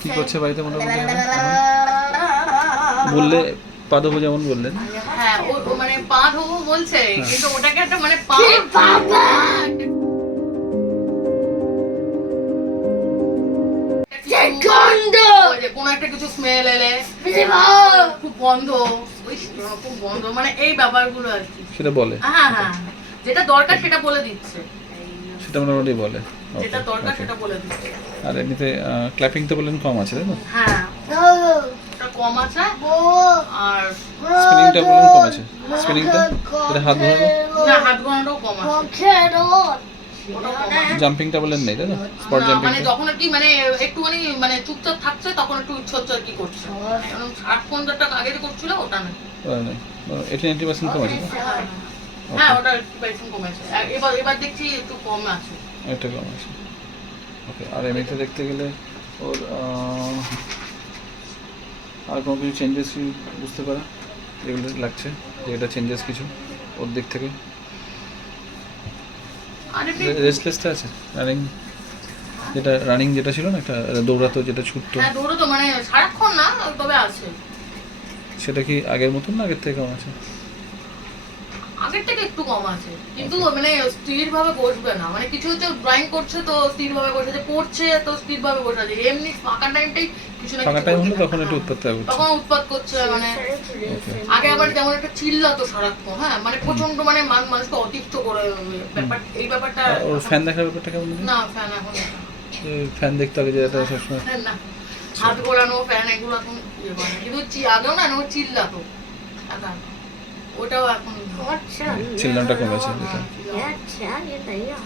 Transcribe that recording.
কি করছে বাড়িতে মোটামুটি বললে পা ধোবো যেমন বললেন? হ্যাঁ, ও মানে পা ধোবো বলছে, কিন্তু ওটাকে একটা মানে পা কোনো একটা কিছু স্মেল এলে খুব গন্ধ, খুব গন্ধ, মানে এই ব্যাপারগুলো আর কি সেটা বলে। হ্যাঁ হ্যাঁ, যেটা দরকার সেটা বলে দিচ্ছে, সেটা মোটামুটি বলে, যেটা দরকার সেটা বলে দিচ্ছে। আর এমনিতে ক্ল্যাপিং তো বললেন কম আছে, তাই তো? হ্যাঁ, ওটা কম আছে। আর স্পিনিংটা বললেন কম আছে। স্পিনিংটা এটা হাত ঘোরানো, না, হাত ঘোরানোটাও কম আছে। জাম্পিংটা বললেন নেই, তাই তো? স্পট না, জাম্পিং মানে যখন আর কি মানে একটুখানি মানে চুপচাপ থাকছে তখন একটু ইচ্ছে হচ্ছে আর কি করছে, কারণ 60-50 আগে যে করছিল ওটা না। নেই, 80-90% কম আছে তো? হ্যাঁ, ওটা একটু পরিশ্রম কমেছে, এবার দেখছি একটু কম আছে, একটা কম আছে। ওকে, আর এমনিতে দেখতে গেলে ওর আর কোনো কিছু চেঞ্জেস কি বুঝতে পারা যেগুলো লাগছে, যে এটা চেঞ্জেস কিছু ওর দিক থেকে? আর একটু রেস্টলেসটা আছে, রানিং যেটা ছিল না, একটা দৌড়াতো, যেটা ছুটতো, হ্যাঁ দৌড়ো মানে সারাক্ষণ না, তবে আছে। সেটা কি আগের মতন না আগের থেকে কম আছে? আগের থেকে একটু কম আছে, কিন্তু মানে স্থির ভাবে বসবে না, মানে কিছু হচ্ছে ড্রয়িং করছে তো স্থির ভাবে বসে আছে, পড়ছে তো স্থির ভাবে বসে আছে, এমনি ফাঁকা টাইমটাই কিছু না ফাঁকা কিছু টাইম করছে। হলে তখন একটু উৎপাত করছে। তখন উৎপাত করছে, মানে আগে আবার যেমন একটা চিল্লাতো সারাক্ষণ, হ্যাঁ মানে প্রচন্ড, মানে মানুষকে অতিষ্ঠ করে ব্যাপার, এই ব্যাপারটা। ওর ফ্যান দেখার ব্যাপারটা কেমন? না, ফ্যান এখন ফ্যান দেখতে হবে, যেটা সবসময় না, হাত ঘোরানো, ফ্যান এগুলো এখন ইয়ে করে না। কিন্তু আগেও না ও চিল্লাতো, এখন ওটাও এখন চিল্লানটা কমেছে যেটা। হ্যাঁ, চিল্লানো।